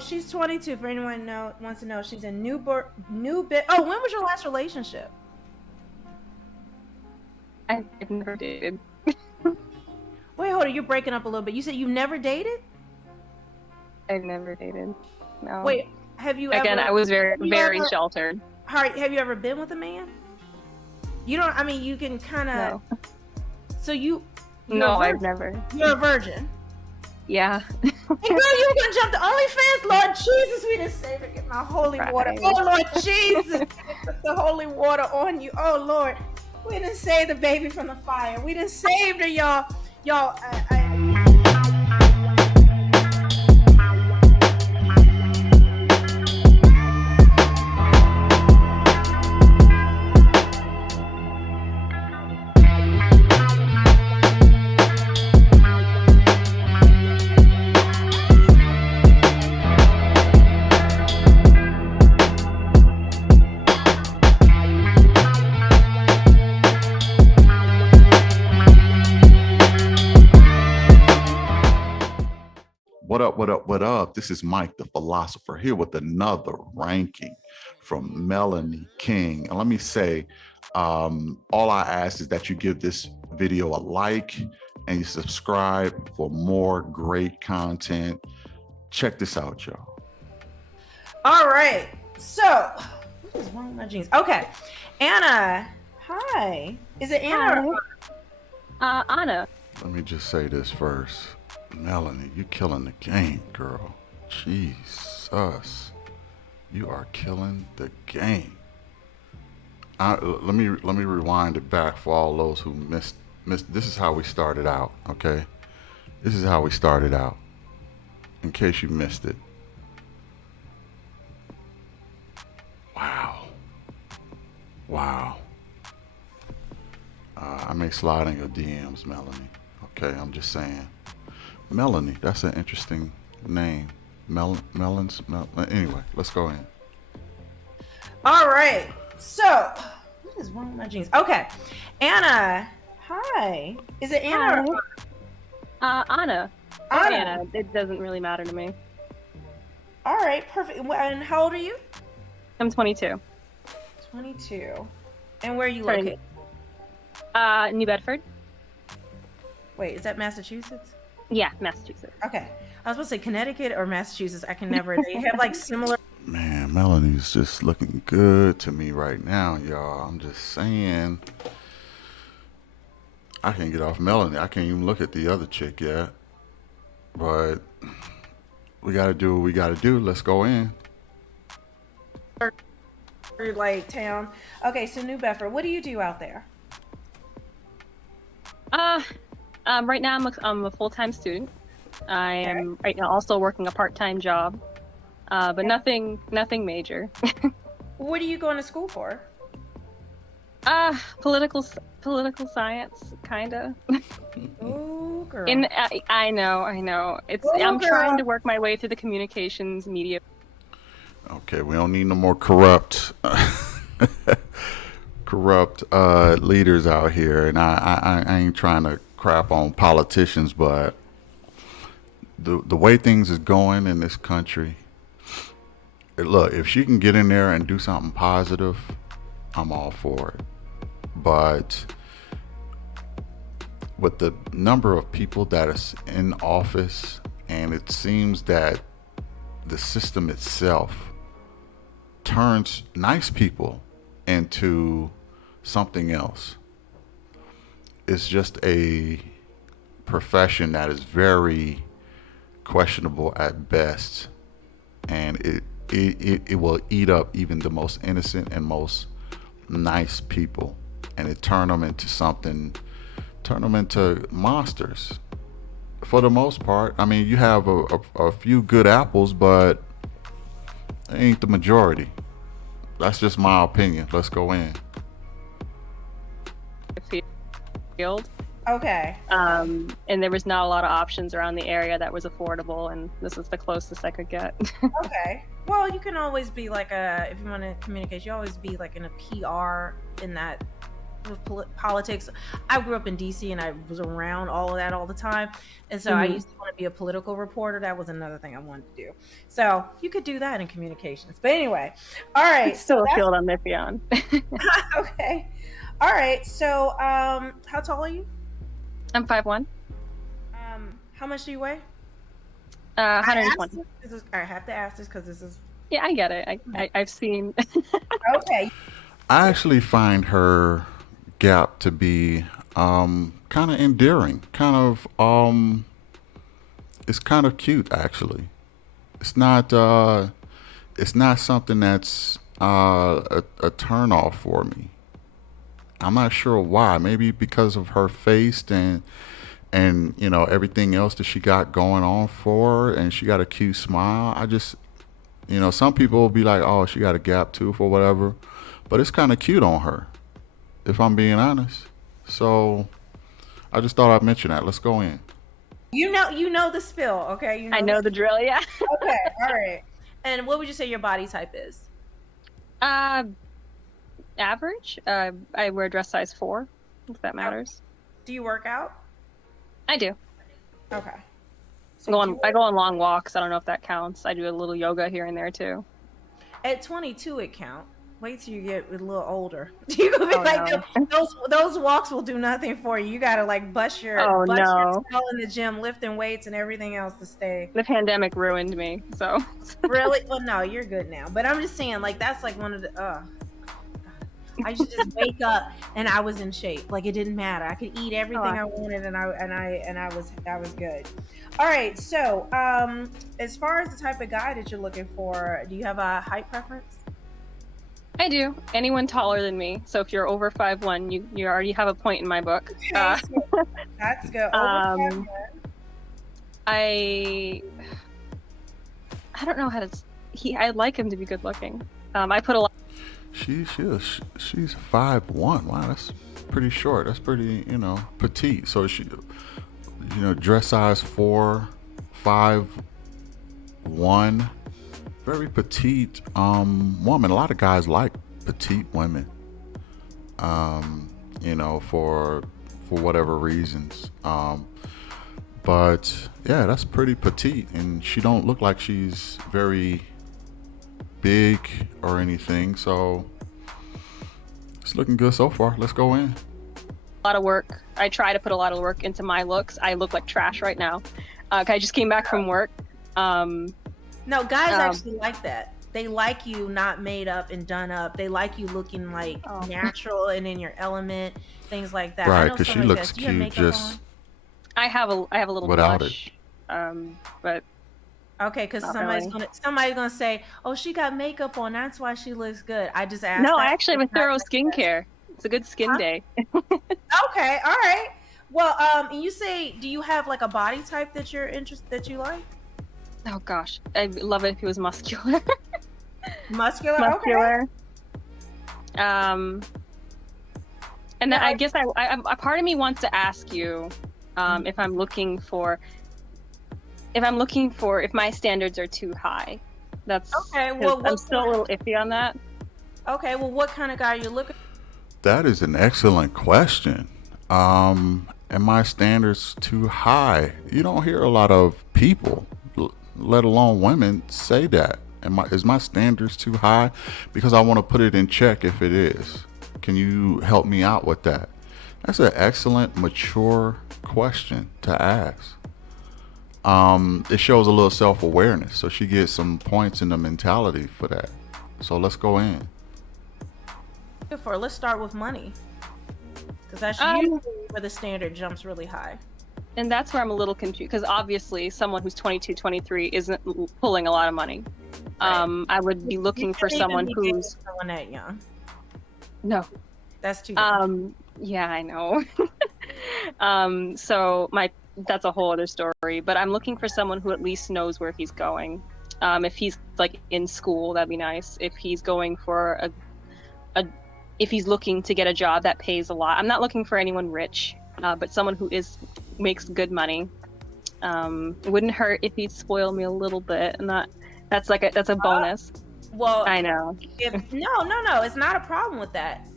She's 22. For anyone wants to know, she's in Oh, when was your last relationship? I've never dated. Wait, hold on. You're breaking up a little bit. You said you've never dated? I've never dated. No. Wait, have you Again, ever? I was very sheltered. Have you ever been with a man? You don't. I mean, you can kind of. No. So you. No, I've never. You're a virgin. Yeah. And girl, you were gonna jump to OnlyFans? Lord Jesus, we didn't save it. Get my holy water. Oh Lord Jesus, put the holy water on you. Oh Lord, we didn't save the baby from the fire. We didn't save her, y'all. What up? This is Mike, the philosopher, here with another ranking from Melanie King. And let me say, all I ask is that you give this video a like and you subscribe for more great content. Check this out, y'all. All right. So, what is wrong with my jeans? Okay. Anna, hi. Is it Anna? Or Anna. Let me just say this first. Melanie, you killing the game, girl. Jesus. You are killing the game. Let me rewind it back for all those who missed. This is how we started out, okay? This is how we started out. In case you missed it. Wow. I may slide in your DMs, Melanie. Okay, I'm just saying. Melanie, that's an interesting name. Anyway, let's go in. All right. So, what is wrong with my jeans? Okay. Anna, hi. Is it Anna? Anna. Anna. It doesn't really matter to me. All right, perfect. And how old are you? I'm 22. 22. And where are you located? New Bedford. Wait, is that Massachusetts? Yeah, Massachusetts. Okay. I was supposed to say Connecticut or Massachusetts. I can never. They have like similar. Man, Melanie's just looking good to me right now, y'all. I'm just saying. I can't get off Melanie. I can't even look at the other chick yet. But we got to do what we got to do. Let's go in. Like town. Okay, so New Bedford. What do you do out there? Right now I'm a full-time student. I am right now also working a part-time job, but nothing major. What are you going to school for? Political science, kinda. Oh, girl. I know. I'm trying to work my way through the communications media. Okay, we don't need no more corrupt leaders out here, and I ain't trying to crap on politicians, but the way things is going in this country, look, if she can get in there and do something positive, I'm all for it. But with the number of people that is in office, and it seems that the system itself turns nice people into something else. It's just a profession that is very questionable at best, and it will eat up even the most innocent and most nice people, and it turn them into monsters for the most part. I mean, you have a few good apples, but it ain't the majority. That's just my opinion. Let's go in. Field. Okay. And there was not a lot of options around the area that was affordable, and this is the closest I could get. Okay. Well, you can always be like if you want to communicate, you always be like in a PR in that with politics. I grew up in DC and I was around all of that all the time, and so I used to want to be a political reporter. That was another thing I wanted to do. So you could do that in communications. But anyway, all right. It's still a field I'm iffy on. Okay. All right. So how tall are you? I'm 5'1". How much do you weigh? 120. I have to ask this because this is. Yeah, I get it. I've seen. Okay. I actually find her gap to be kind of endearing, it's kind of cute actually. It's not something that's a turn off for me. I'm not sure why. Maybe because of her face and you know everything else that she got going on for her, and she got a cute smile. I just, you know, some people will be like, oh, she got a gap tooth or whatever, but it's kind of cute on her, if I'm being honest. So I just thought I'd mention that. Let's go in. You know the spill, okay? I know the drill, yeah. Okay, all right. And what would you say your body type is? Average. I wear dress size 4, if that matters. Do you work out? I do. Okay. I go on long walks. I don't know if that counts. I do a little yoga here and there too. At 22, it count. Wait till you get a little older. You're gonna be those walks will do nothing for you. You gotta like bust your tail in the gym, lifting weights and everything else to stay. The pandemic ruined me. So really, well, no, you're good now. But I'm just saying, like that's like one of the. I used to just wake up and I was in shape. Like it didn't matter. I could eat everything I wanted, and I was good. All right. So, as far as the type of guy that you're looking for, do you have a height preference? I do. Anyone taller than me. So if you're over 5'1", you already have a point in my book. Okay, so that's good. Over 5'1". I don't know how to. I'd like him to be good looking. I put a lot. She's 5'1". Wow, that's pretty short. That's pretty, you know, petite. So she, you know, dress size 4, 5'1", very petite woman. A lot of guys like petite women. You know, for whatever reasons. But yeah, that's pretty petite, and she don't look like she's very big or anything, so it's looking good so far. Let's go in. A lot of work. I try to put a lot of work into my looks. I look like trash right now. I just came back from work. No, guys actually like that. They like you not made up and done up. They like you looking like natural and in your element, things like that. Right, because she looks cute just. I have a little without blush, but. Okay, because somebody's gonna say, "Oh, she got makeup on. That's why she looks good." I just asked. No, I actually have a thorough skincare. It's a good skin day. Okay, all right. Well, and you say, do you have like a body type that that you like? Oh gosh, I'd love it if he was muscular. Muscular. Okay. And then I guess a part of me wants to ask you, if my standards are too high. That's okay. Well, I'm still a little iffy on that. Okay. Well, what kind of guy are you looking? That is an excellent question. Am my standards too high? You don't hear a lot of people, let alone women, say that. Is my standards too high? Because I want to put it in check if it is. Can you help me out with that? That's an excellent, mature question to ask. It shows a little self-awareness, so she gets some points in the mentality for that. So let's go in. Let's start with money, because that's usually where the standard jumps really high. And that's where I'm a little confused, because obviously someone who's 22, 23 isn't pulling a lot of money. Right. I would be looking for someone who's someone that young. No, that's too young. Yeah, I know. So that's a whole other story, but I'm looking for someone who at least knows where he's going. If he's like in school, that'd be nice. If he's going for if he's looking to get a job that pays a lot. I'm not looking for anyone rich, but someone who makes good money. It wouldn't hurt if he'd spoil me a little bit, and that's a bonus. Well, I know. if no, it's not a problem with that.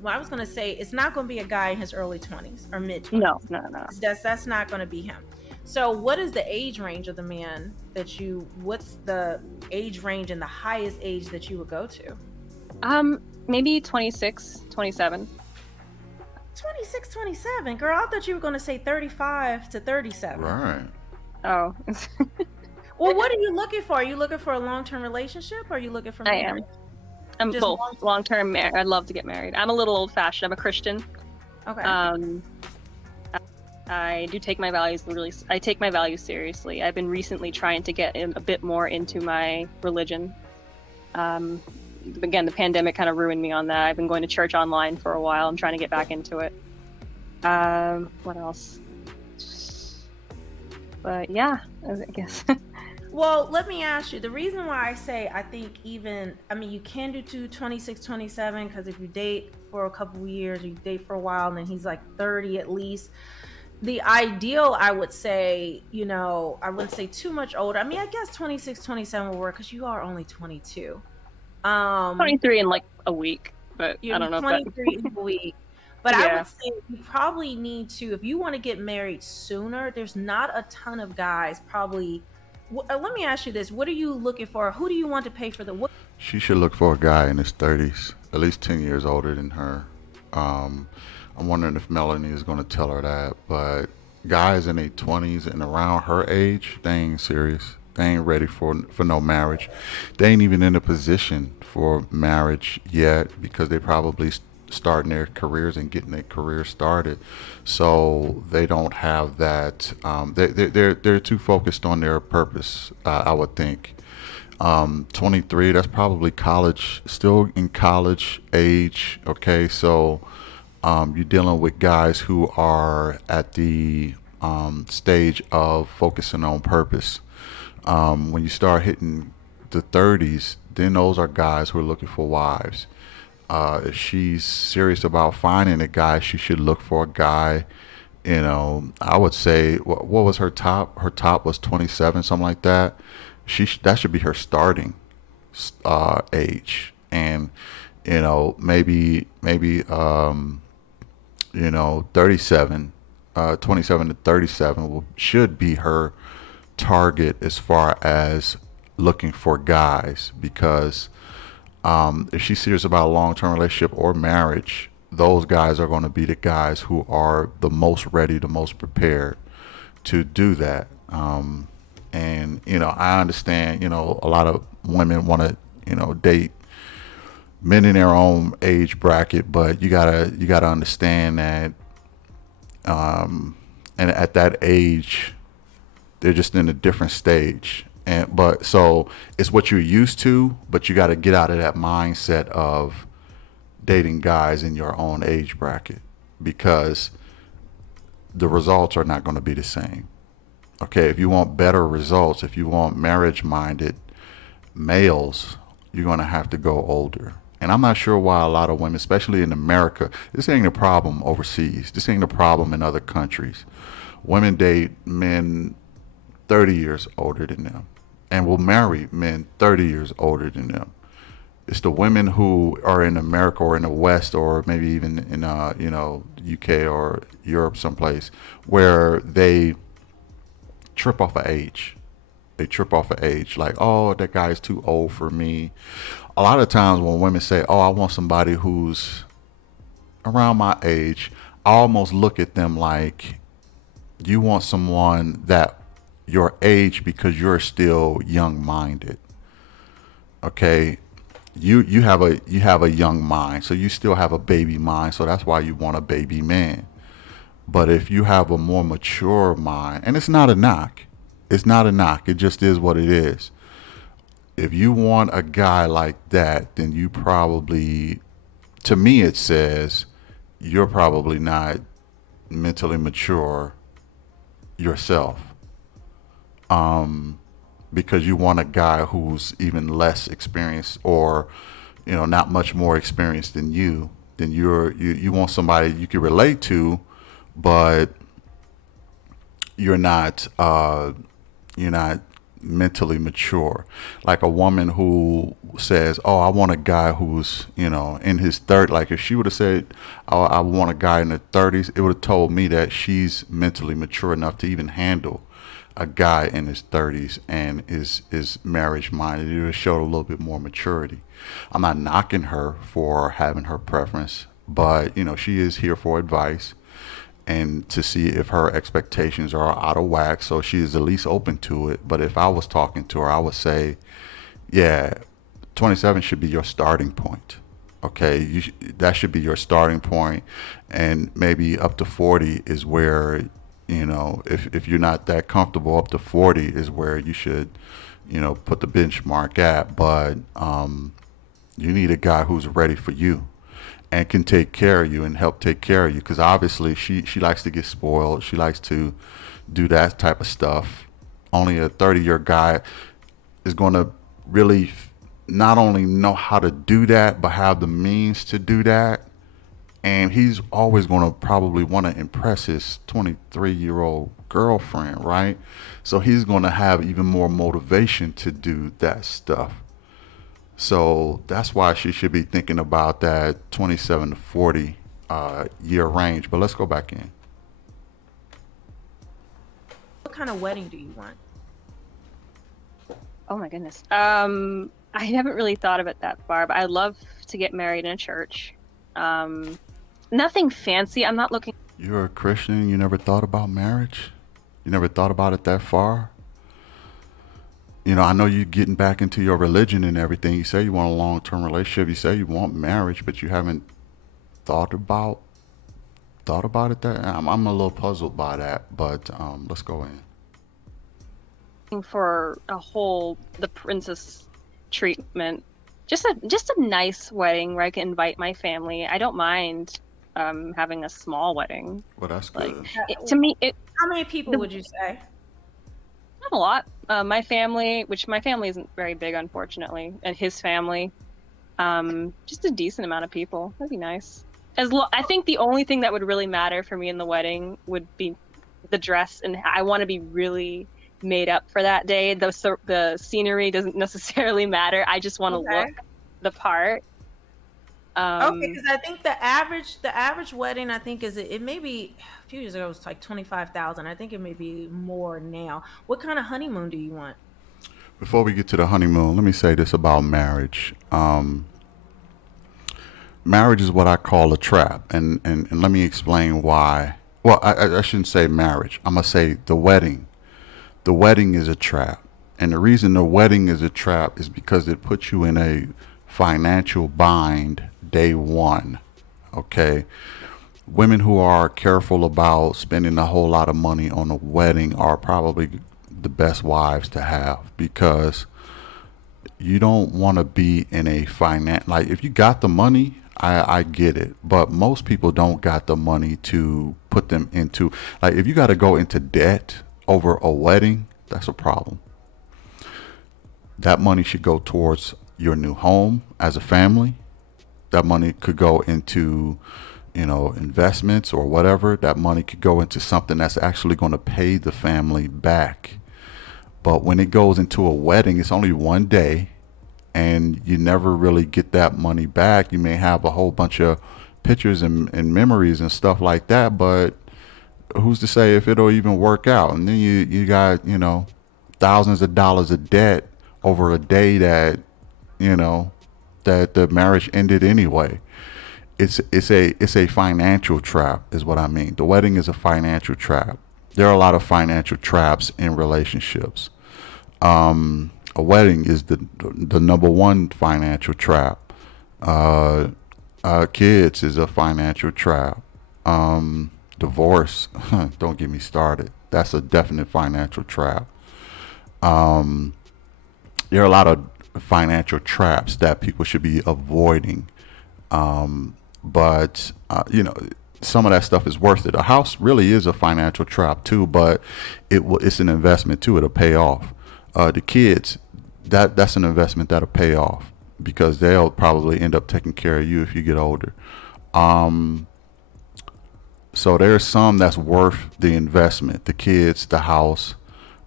What I was gonna say, it's not gonna be a guy in his early 20s or mid No, 20s. no, no. That's not gonna be him. So, what is the age range of the man that you? What's the age range and the highest age that you would go to? Maybe 26, 27. 26, 27. Girl, I thought you were gonna say 35 to 37. Right. Oh, Well, what are you looking for? Are you looking for a long-term relationship, or are you looking for I am. marriage? I'm Just both long-term married. I'd love to get married. I'm a little old-fashioned. I'm a Christian. Okay. I do take my values really. I take my values seriously. I've been recently trying to get in a bit more into my religion. Again, the pandemic kind of ruined me on that. I've been going to church online for a while. I'm trying to get back into it. What else? But yeah, I guess. Well, let me ask you. The reason why I say I think you can do 26, 27, because if you date for a couple of years, or you date for a while, and then he's like 30 at least. The ideal, I would say, I wouldn't say too much older. I mean, I guess 26, 27 will work because you are only 22. 23 in like a week, but I don't know. 23 in a week. But Yeah. I would say you probably need to, if you want to get married sooner, there's not a ton of guys probably. Let me ask you this. What are you looking for? Who do you want to pay for the... She should look for a guy in his 30s, at least 10 years older than her. I'm wondering if Melanie is going to tell her that, but guys in their 20s and around her age, they ain't serious. They ain't ready for no marriage. They ain't even in a position for marriage yet because they probably starting their careers and getting their career started, so they don't have that. They're too focused on their purpose. I would think. 23, that's probably college, still in college age. Okay, so you're dealing with guys who are at the stage of focusing on purpose. When you start hitting the 30s, then those are guys who are looking for wives. If she's serious about finding a guy, she should look for a guy. I would say what was her top? Her top was 27, something like that. That should be her starting age, and maybe 37, 27 to 37 should be her target as far as looking for guys, because if she's serious about a long-term relationship or marriage, those guys are going to be the guys who are the most ready, the most prepared to do that. And I understand, a lot of women want to, date men in their own age bracket, but you gotta understand that, and at that age, they're just in a different stage. But so it's what you're used to, but you got to get out of that mindset of dating guys in your own age bracket, because the results are not going to be the same. Okay, if you want better results, if you want marriage-minded males, you're going to have to go older. And I'm not sure why a lot of women, especially in America, this ain't a problem overseas. This ain't a problem in other countries. Women date men 30 years older than them and will marry men 30 years older than them. It's the women who are in America or in the West, or maybe even in UK or Europe someplace, where they trip off of age. They trip off of age, like, oh, that guy is too old for me. A lot of times when women say, oh, I want somebody who's around my age, I almost look at them like, you want someone that your age because you're still young-minded. Okay, you have a young mind, so you still have a baby mind, so that's why you want a baby man. But if you have a more mature mind, and it's not a knock, it just is what it is. If you want a guy like that, then you probably, to me it says, you're probably not mentally mature yourself. Because you want a guy who's even less experienced, or not much more experienced than you. Then you want somebody you can relate to, but you're not mentally mature. Like a woman who says, "Oh, I want a guy who's, in his third." Like if she would have said, "Oh, I want a guy in the 30s," it would have told me that she's mentally mature enough to even handle a guy in his 30s and is marriage minded. It would have showed a little bit more maturity. I'm not knocking her for having her preference, but she is here for advice and to see if her expectations are out of whack. So she is at least open to it. But if I was talking to her, I would say, yeah, 27 should be your starting point. Okay, that should be your starting point, and maybe up to 40 is where, if you're not that comfortable, up to 40 is where you should, put the benchmark at. But you need a guy who's ready for you and can take care of you and help take care of you, because obviously she likes to get spoiled. She likes to do that type of stuff. Only a 30-year guy is going to really not only know how to do that, but have the means to do that. And he's always going to probably want to impress his 23-year-old girlfriend, right? So he's going to have even more motivation to do that stuff. So that's why she should be thinking about that 27 to 40 year range. But let's go back in. What kind of wedding do you want? Oh my goodness. I haven't really thought of it that far, but I'd love to get married in a church. Nothing fancy. I'm not looking. You're a Christian. You never thought about marriage? You never thought about it that far? I know you're getting back into your religion and everything. You say you want a long-term relationship. You say you want marriage, but you haven't thought about it. That I'm a little puzzled by that. But let's go in. For the princess treatment. Just a nice wedding where I can invite my family. I don't mind having a small wedding. Well, that's good. To me, how many people would you say? Not a lot. My family isn't very big, unfortunately, and his family, just a decent amount of people. That'd be nice. I think the only thing that would really matter for me in the wedding would be the dress, and I want to be really made up for that day. The scenery doesn't necessarily matter. I just want to look the part. Okay, because I think the average wedding, I think it may be a few years ago it was like 25,000. I think it may be more now. What kind of honeymoon do you want? Before we get to the honeymoon, let me say this about marriage. Marriage is what I call a trap, and let me explain why. Well, I shouldn't say marriage. I'm gonna say the wedding. The wedding is a trap, and the reason the wedding is a trap is because it puts you in a financial bind day one. Okay, women who are careful about spending a whole lot of money on a wedding are probably the best wives to have, because you don't want to be in a like if you got the money, I get it, but most people don't got the money to put them into, like if you got to go into debt over a wedding, that's a problem. That money should go towards your new home as a family. That money could go into, investments or whatever. That money could go into something that's actually going to pay the family back. But when it goes into a wedding, it's only one day, and you never really get that money back. You may have a whole bunch of pictures and memories and stuff like that, but who's to say if it'll even work out? And then you got, thousands of dollars of debt over a day that the marriage ended anyway. It's a financial trap is what I mean. The wedding is a financial trap. There are a lot of financial traps in relationships. A wedding is the number one financial trap. Kids is a financial trap. Divorce, don't get me started. That's a definite financial trap. There are a lot of financial traps that people should be avoiding. But some of that stuff is worth it. A house really is a financial trap too, but it's an investment too. It'll pay off. The kids, that's an investment that'll pay off, because they'll probably end up taking care of you if you get older. So there's some that's worth the investment, the kids, the house,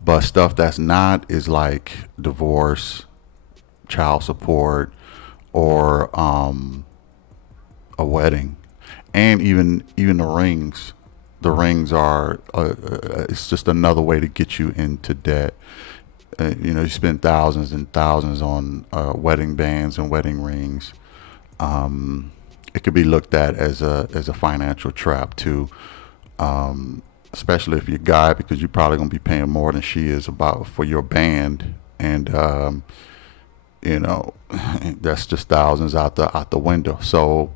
But stuff that's not is like divorce, child support, or a wedding, and even the rings. The rings are it's just another way to get you into debt. You spend thousands and thousands on wedding bands and wedding rings. It could be looked at as a financial trap too, especially if you're a guy, because you're probably gonna be paying more than she is about for your band, and that's just thousands out the window. So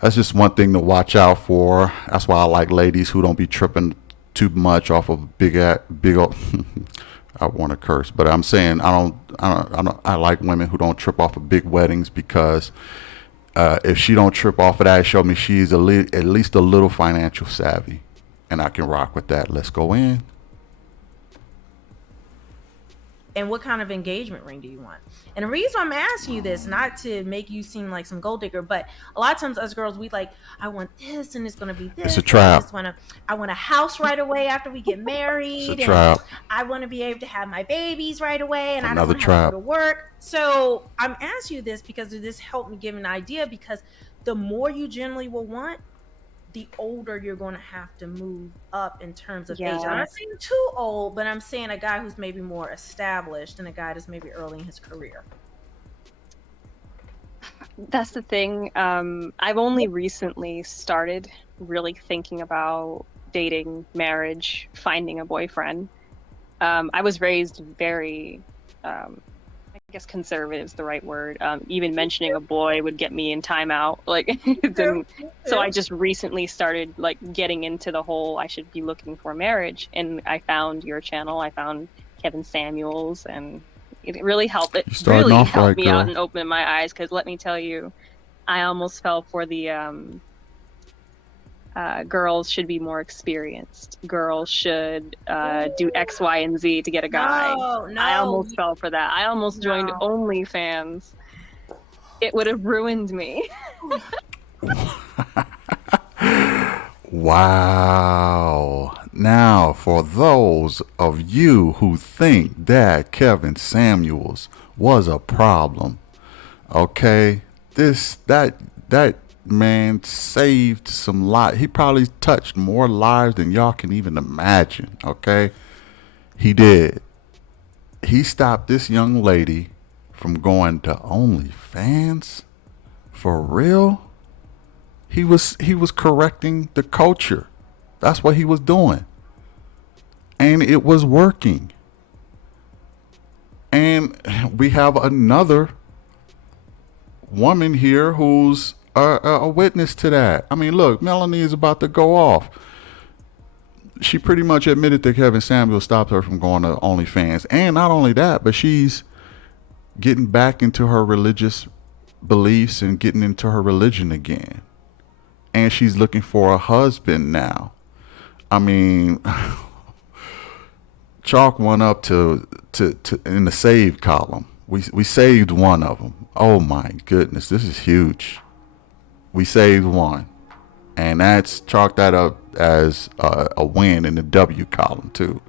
that's just one thing to watch out for. That's why I like ladies who don't be tripping too much off of big old. I want to curse, but I'm saying I like women who don't trip off of big weddings, because if she don't trip off of that, show me she's at least a little financial savvy, and I can rock with that. Let's go in. And what kind of engagement ring do you want? And the reason I'm asking you this, not to make you seem like some gold digger, but a lot of times us girls, we like, I want this, and it's going to be this. It's a trap. I want a house right away after we get married. It's a trap. I want to be able to have my babies right away, and Another I don't want to trap. have to go to work. So I'm asking you this because this helped me give an idea, because the more you generally will want, the older you're going to have to move up in terms of age. I'm not saying too old, but I'm saying a guy who's maybe more established and a guy that's maybe early in his career. That's the thing. I've only recently started really thinking about dating, marriage, finding a boyfriend. I was raised very, I guess conservative is the right word. Even mentioning a boy would get me in timeout. Like, it didn't. So I just recently started like getting into the whole I should be looking for marriage, and I found your channel. I found Kevin Samuels, and it really helped. It really helped me out and opened my eyes, because let me tell you, I almost fell for the girls should be more experienced. Girls should do X, Y, and Z to get a guy. No. I almost fell for that. I almost joined OnlyFans. It would have ruined me. Wow. Now, for those of you who think that Kevin Samuels was a problem, okay, that man saved some lives. He probably touched more lives than y'all can even imagine, okay? He did. He stopped this young lady from going to OnlyFans. For real? He was correcting the culture. That's what he was doing. And it was working. And we have another woman here who's a witness to that. I mean, look, Melanie is about to go off. She pretty much admitted that Kevin Samuel stopped her from going to OnlyFans. And not only that, but she's getting back into her religious beliefs and getting into her religion again. And she's looking for a husband now. I mean, chalk one up to in the saved column. We saved one of them. Oh my goodness, this is huge. We saved one, and that's chalk that up as a win in the W column too.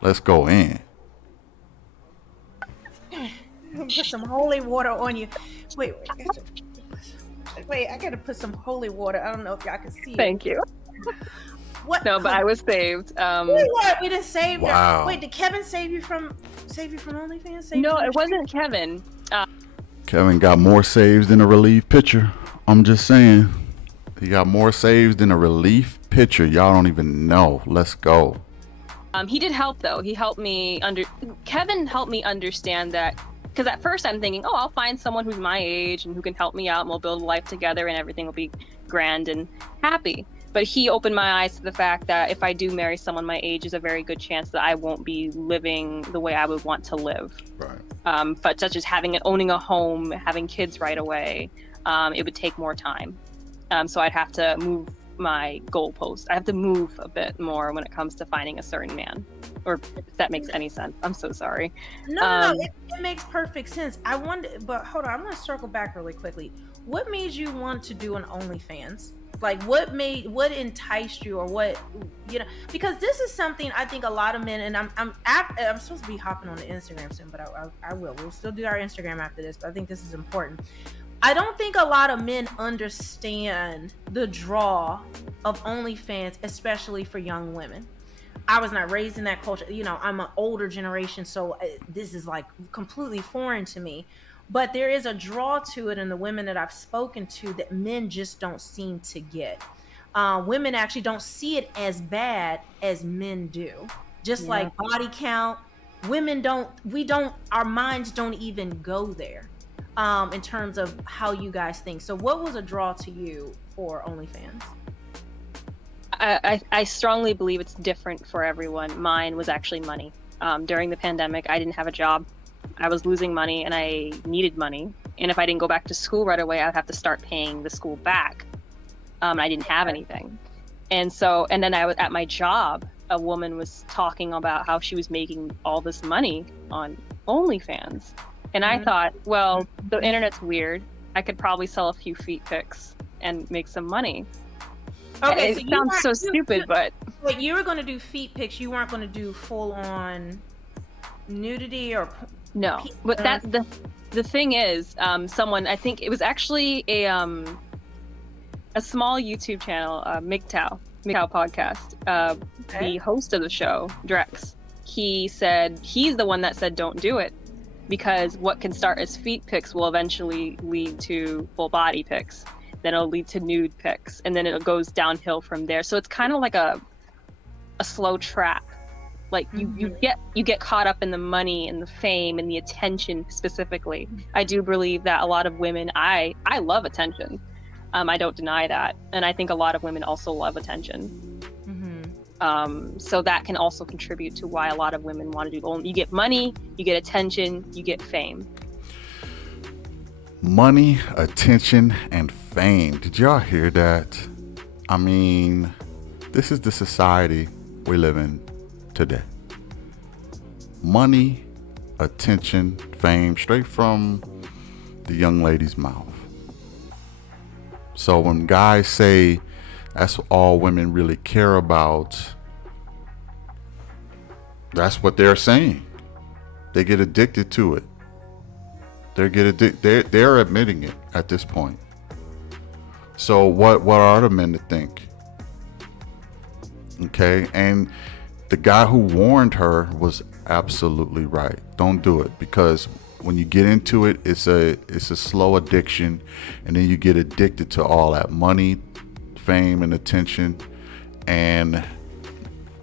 Let's go in. Put some holy water on you. Wait, I gotta put some holy water. I don't know if y'all can see. Thank you. What? No, but I was saved. What? We didn't save. Wow. Wait, did Kevin save you from OnlyFans? No, it wasn't Kevin. Kevin got more saves than a relief pitcher. I'm just saying. He got more saves than a relief pitcher. Y'all don't even know. Let's go. He did help though. He helped me Kevin helped me understand that, because at first I'm thinking, oh, I'll find someone who's my age and who can help me out, and we'll build a life together and everything will be grand and happy. But he opened my eyes to the fact that if I do marry someone my age, there's a very good chance that I won't be living the way I would want to live. Right. But such as owning a home, having kids right away, it would take more time. So I'd have to move my goalpost. I have to move a bit more when it comes to finding a certain man. Or if that makes any sense. I'm so sorry. No, it makes perfect sense. I wonder, but hold on, I'm going to circle back really quickly. What made you want to do an OnlyFans? Like, what enticed you, or what, because this is something I think a lot of men, and I'm supposed to be hopping on the Instagram soon, but I will. We'll still do our Instagram after this, but I think this is important. I don't think a lot of men understand the draw of OnlyFans, especially for young women. I was not raised in that culture. I'm an older generation, so this is like completely foreign to me. But there is a draw to it in the women that I've spoken to that men just don't seem to get. Women actually don't see it as bad as men do. Just like body count, our minds don't even go there in terms of how you guys think. So what was a draw to you for OnlyFans? I strongly believe it's different for everyone. Mine was actually money. During the pandemic, I didn't have a job. I was losing money and I needed money. And if I didn't go back to school right away, I'd have to start paying the school back. I didn't have anything. And then I was at my job, a woman was talking about how she was making all this money on OnlyFans. And I thought, well, the internet's weird. I could probably sell a few feet pics and make some money. Okay, it sounds so stupid, but you were going to do feet pics. You weren't going to do full on nudity or no. But the thing is, someone, I think it was actually a small YouTube channel, MGTOW podcast. The host of the show, Drex, he said he's the one that said don't do it, because what can start as feet pics will eventually lead to full body pics. Then it'll lead to nude pics, and then it goes downhill from there. So it's kind of like a slow trap. Like you get caught up in the money and the fame and the attention specifically. I do believe that a lot of women, I love attention. I don't deny that, and I think a lot of women also love attention. So that can also contribute to why a lot of women want to do. You get money, you get attention, you get fame. Money, attention, and fame. Did y'all hear that? I mean, this is the society we live in today. Money, attention, fame, straight from the young lady's mouth. So when guys say that's all women really care about, that's what they're saying. They get addicted to it. They're admitting it at this point. So what are the men to think? Okay, and the guy who warned her was absolutely right. Don't do it, because when you get into it, it's a slow addiction, and then you get addicted to all that money, fame, and attention, and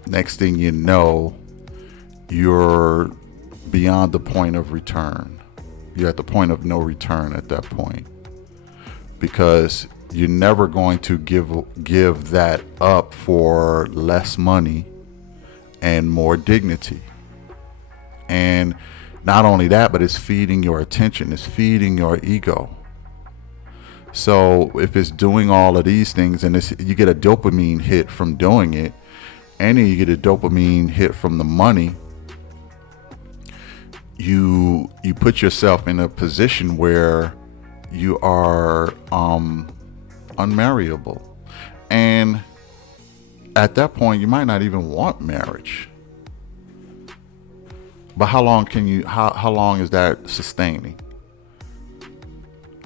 next thing you know, you're beyond the point of return. You're at the point of no return at that point, because you're never going to give that up for less money and more dignity. And not only that, but it's feeding your attention, it's feeding your ego. So if it's doing all of these things, and you get a dopamine hit from doing it, and then you get a dopamine hit from the money, you put yourself in a position where you are unmarriable, and at that point you might not even want marriage. But how long is that sustaining?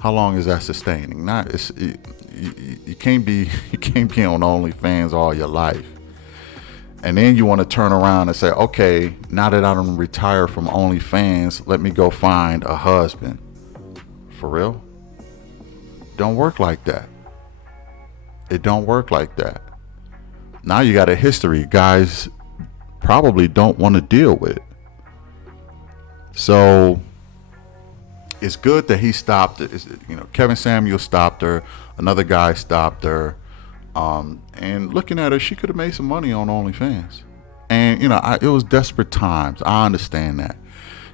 How long is that sustaining? You can't be on OnlyFans all your life. And then you want to turn around and say, okay, now that I don't retire from OnlyFans, let me go find a husband. For real? Don't work like that. It don't work like that. Now you got a history guys probably don't want to deal with. So it's good that he stopped it. Kevin Samuel stopped her. Another guy stopped her. And looking at her, she could have made some money on OnlyFans. And, it was desperate times. I understand that.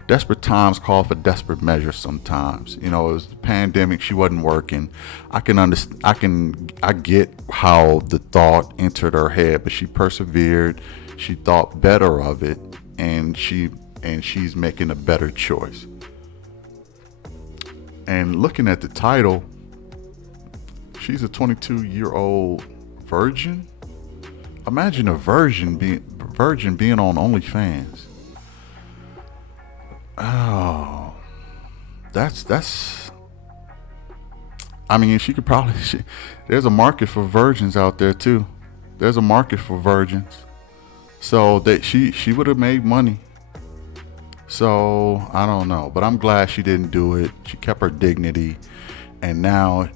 Desperate times call for desperate measures sometimes. It was the pandemic. She wasn't working. I can understand. I get how the thought entered her head, but she persevered. She thought better of it, and she's making a better choice. And looking at the title, she's a 22-year-old virgin. Imagine a virgin being on OnlyFans. Oh, that's. I mean, she could probably. There's a market for virgins out there too. There's a market for virgins, so that she would have made money. So I don't know, but I'm glad she didn't do it. She kept her dignity, and now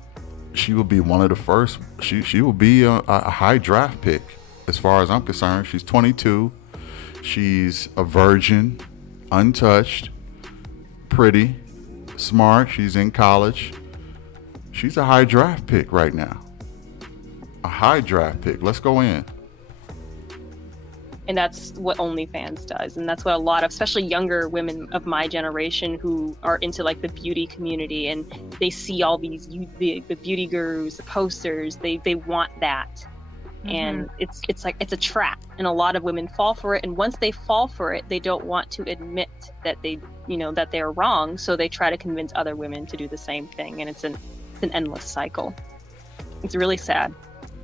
she will be one of the first. She will be a high draft pick, as far as I'm concerned. She's 22. She's a virgin, untouched, pretty, smart. She's in college. She's a high draft pick right now. A high draft pick. Let's go in. And that's what OnlyFans does. And that's what a lot of, especially younger women of my generation who are into like the beauty community, and they see all these, the beauty gurus, the posters, they want that. Mm-hmm. And it's like, it's a trap. And a lot of women fall for it. And once they fall for it, they don't want to admit that that they're wrong. So they try to convince other women to do the same thing. And it's an endless cycle. It's really sad.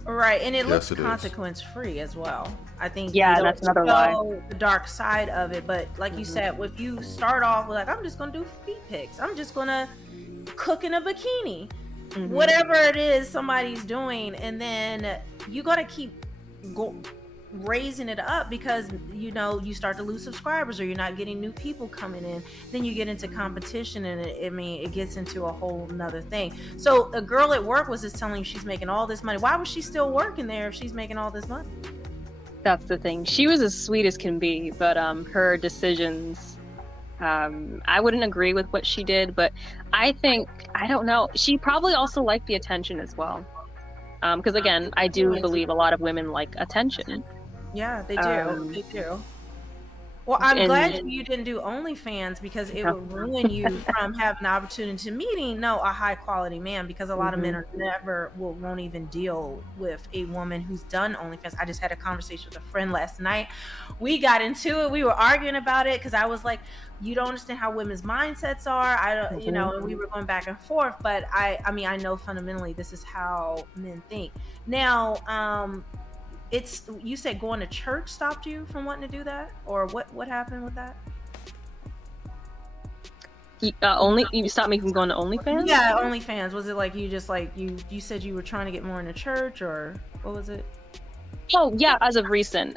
Right, and it looks consequence free as well. I think that's another lie. The dark side of it, but like you said, if you start off with like, I'm just gonna do feet pics, I'm just gonna cook in a bikini, whatever it is somebody's doing, and then you gotta keep raising it up because you start to lose subscribers, or you're not getting new people coming in. Then you get into competition, and it gets into a whole nother thing. So a girl at work was just telling you she's making all this money. Why was she still working there if she's making all this money? That's the thing. She was as sweet as can be, but her decisions, I wouldn't agree with what she did, but I don't know, she probably also liked the attention as well, because again, I do believe a lot of women like attention. Yeah, they do. They do. Well, I'm glad you didn't do OnlyFans, because it would ruin you from having the opportunity to meeting a high quality man, because a lot of men won't even deal with a woman who's done OnlyFans. I just had a conversation with a friend last night. We got into it. We were arguing about it because I was like, you don't understand how women's mindsets are. I don't, and we were going back and forth, but I mean, I know fundamentally this is how men think. Now, you said going to church stopped you from wanting to do that, or what happened with that? You stopped me from going to OnlyFans? Yeah, OnlyFans. Was it like you just like you said you were trying to get more into church, or what was it? Oh yeah, as of recent.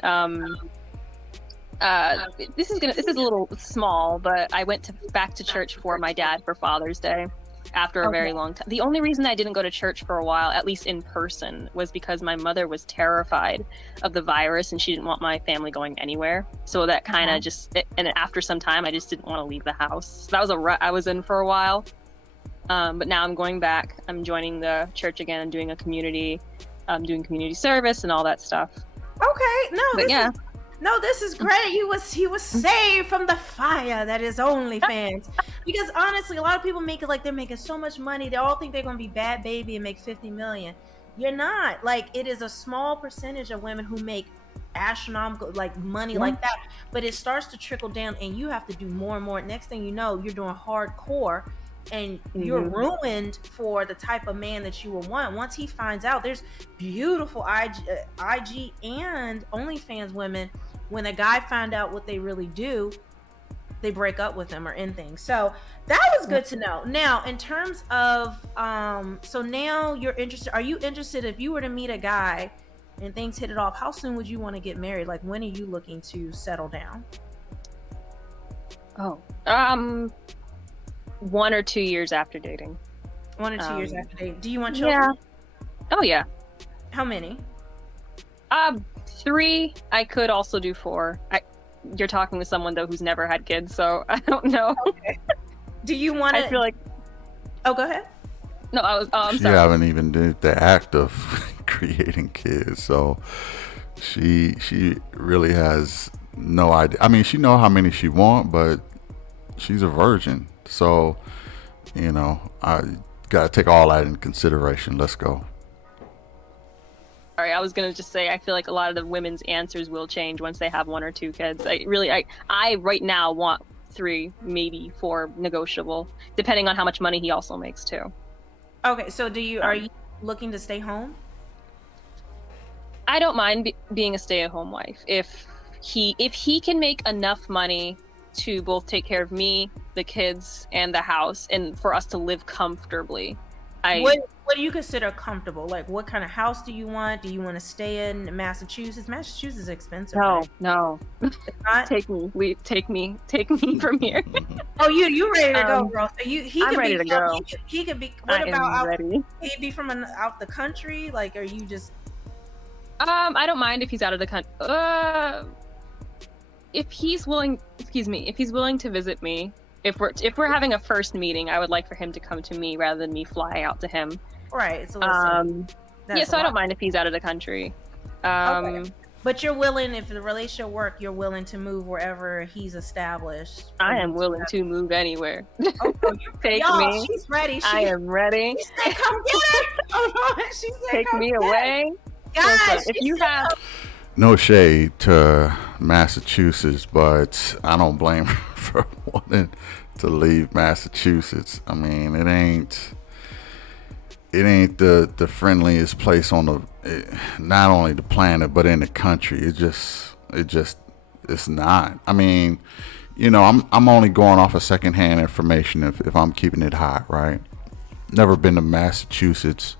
This is a little small, but I went back to church for my dad for Father's Day. After a very long time. The only reason I didn't go to church for a while, at least in person, was because my mother was terrified of the virus and she didn't want my family going anywhere. So that kind of and after some time, I just didn't want to leave the house. So that was a rut I was in for a while. But now I'm going back. I'm joining the church again and doing doing community service and all that stuff. Okay, this is great. He was saved from the fire that is OnlyFans. Because honestly, a lot of people make it like they're making so much money. They all think they're gonna be Bad Baby and make 50 million. You're not. Like, it is a small percentage of women who make astronomical money like that. But it starts to trickle down, and you have to do more and more. Next thing you know, you're doing hardcore, and you're ruined for the type of man that you will want. Once he finds out, there's beautiful IG and OnlyFans women. When a guy find out what they really do, they break up with them or end things. So that was good to know. Now, in terms of, so now you're interested. Are you interested if you were to meet a guy and things hit it off? How soon would you want to get married? Like, when are you looking to settle down? 1 or 2 years after dating. 1 or 2 years after dating. Do you want children? Yeah. Oh yeah. How many? 3. I could also do 4. You're talking to someone though who's never had kids, so I don't know. Okay. Do you want to? I feel like. Oh, go ahead. No, I'm sorry. You haven't even did the act of creating kids, so she really has no idea. I mean, she know how many she want, but she's a virgin, so I gotta take all that in consideration. Let's go. Sorry, I was gonna just say I feel like a lot of the women's answers will change once they have 1 or 2 kids. I right now want 3, maybe 4, negotiable, depending on how much money he also makes too. Okay, so are you looking to stay home? I don't mind being a stay-at-home wife if he can make enough money to both take care of me, the kids, and the house, and for us to live comfortably. What do you consider comfortable? Like, what kind of house do you want? Do you want to stay in Massachusetts? Massachusetts is expensive. No, right? no. Take me from here. Oh, you ready to go, bro? So I'm ready to go. He could be. What about ready. He'd be from out the country? Like, are you just? I don't mind if he's out of the country. If he's willing, if he's willing to visit me, if we're having a first meeting, I would like for him to come to me rather than me fly out to him. Right. It's a little yeah, so I don't mind if he's out of the country. Okay. But you're willing, if the relationship work, you're willing to move wherever he's established. I am willing to move anywhere. Oh, Take me. She's ready. I am ready. She said, "Come get her." Oh, no. She said, "Take me away." Guys, if you have. No shade to Massachusetts, but I don't blame her for wanting to leave Massachusetts. I mean, it ain't the friendliest place on not only the planet but in the country. It's not. I mean, I'm only going off of secondhand information if I'm keeping it hot, right? Never been to Massachusetts,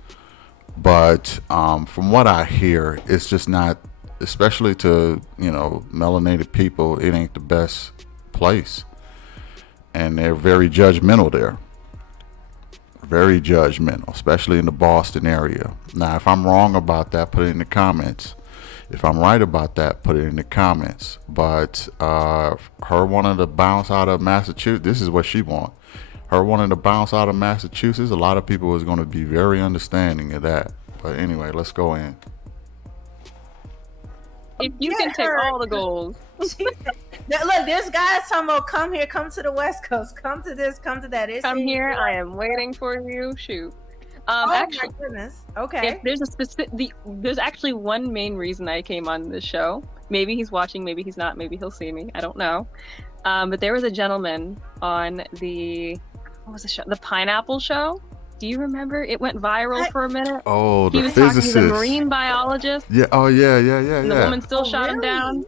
but from what I hear, it's just not, especially to melanated people, it ain't the best place, and they're very judgmental there. Very judgmental, especially in the Boston area. Now, if I'm wrong about that, put it in the comments. If I'm right about that, put it in the comments. But her wanting to bounce out of Massachusetts, this is what she wants. Her wanting to bounce out of Massachusetts, a lot of people is going to be very understanding of that. But anyway, let's go in. If you can take all the goals. Look, there's guys talking about come here, come to the West Coast, come to this, come to that. Come here, I am waiting for you. Shoot. Actually, my goodness. Okay. If there's actually one main reason I came on this show. Maybe he's watching, maybe he's not, maybe he'll see me. I don't know. But there was a gentleman on what was the show? The Pineapple Show. Do you remember? It went viral for a minute. Oh, the He physicist. was talking to the marine biologist. Yeah. Oh, yeah. And the woman still shot him down.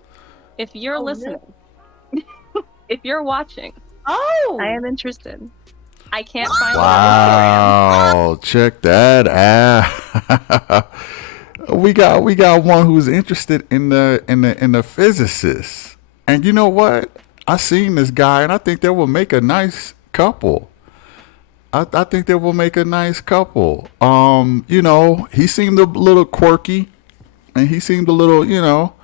If you're listening, if you're watching, I am interested. I can't find Wow, check that out. we got one who's interested in the physicist. And you know what? I seen this guy, and I think they will make a nice couple. I think they will make a nice couple. He seemed a little quirky, and he seemed a little,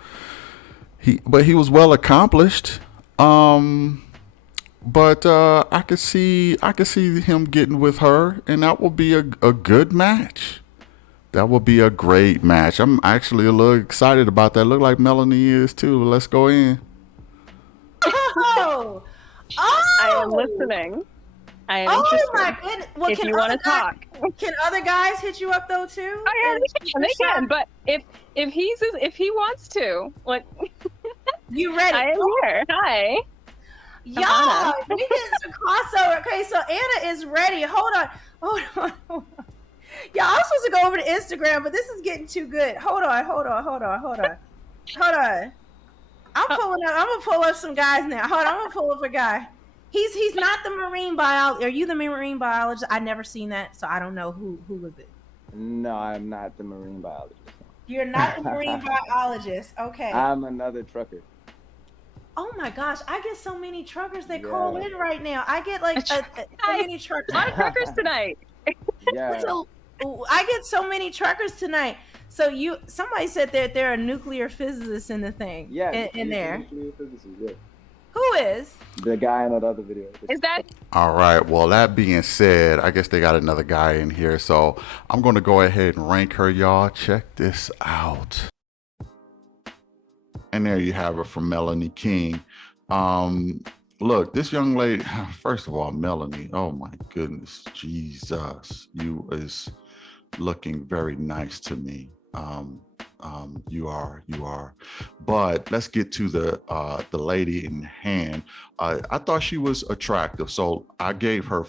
but he was well accomplished. But I could see him getting with her, and that will be a good match. That will be a great match. I'm actually a little excited about that. Look like Melanie is too. Let's go in. Oh! I am listening. I am interested. Oh my goodness! Well, if you want to talk, can other guys hit you up though too? Oh yeah, they can. But if he wants to, like, you ready? I am here. Hi. Y'all, we did some crossover. Okay, so Anna is ready. Hold on. Yeah, I'm supposed to go over to Instagram, but this is getting too good. Hold on. I'm gonna pull up some guys now. Hold on, I'm gonna pull up a guy. He's not the marine biologist. Are you the marine biologist? I've never seen that, so I don't know who was it. No, I'm not the marine biologist. You're not the marine biologist. Okay. I'm another trucker. Oh my gosh, I get so many truckers that call in right now. I get like so many truckers. A lot of truckers tonight. Yeah. So, I get so many truckers tonight. So somebody said that there are nuclear physicists in the thing. Yeah. In there. Nuclear physicists, yeah. Who is? The guy in that other video. Is that? All right. Well, that being said, I guess they got another guy in here. So I'm going to go ahead and rank her, y'all. Check this out. And there you have her from Melanie King. Look, this young lady, first of all, Melanie, oh my goodness, Jesus, you is looking very nice to me. You are. But let's get to the lady in hand. I thought she was attractive, so I gave her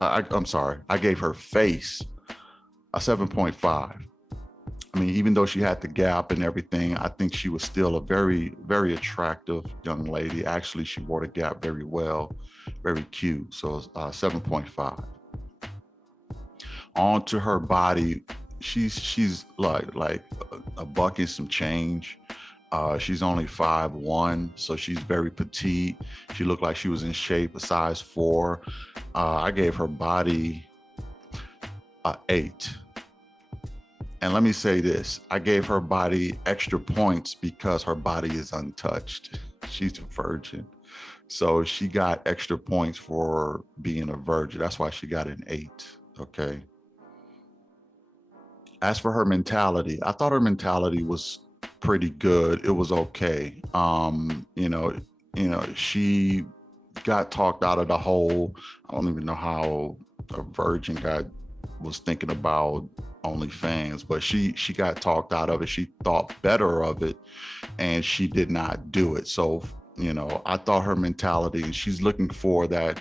I gave her face a 7.5. I mean, even though she had the gap and everything, I think she was still a very, very attractive young lady. Actually, she wore the gap very well, very cute. So 7.5. On to her body, she's like a buck and some change. She's only 5'1", so she's very petite. She looked like she was in shape, a size 4. I gave her body a 8. And let me say this, I gave her body extra points because her body is untouched. She's a virgin. So she got extra points for being a virgin. That's why she got an 8, okay? As for her mentality, I thought her mentality was pretty good. It was okay. She got talked out of the whole, I don't even know how a virgin was thinking about OnlyFans, but she got talked out of it. She thought better of it and she did not do it. So, I thought her mentality, she's looking for that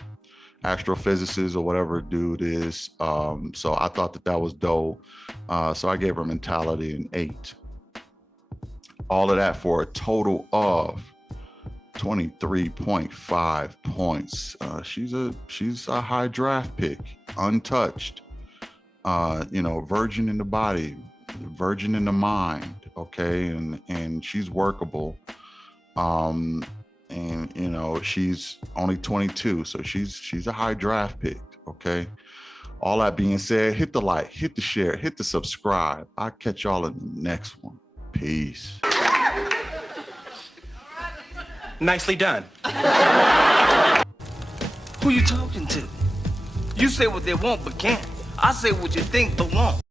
astrophysicist or whatever dude is. So I thought that was dope. So I gave her mentality an 8. All of that for a total of 23.5 points. She's a high draft pick, untouched. Virgin in the body, virgin in the mind, okay, and she's workable. She's only 22, so she's a high draft pick, okay. All that being said, hit the like, hit the share, hit the subscribe. I'll catch y'all in the next one. Peace. Nicely done. Who you talking to? You say what they want but can't. I say what you think but won't.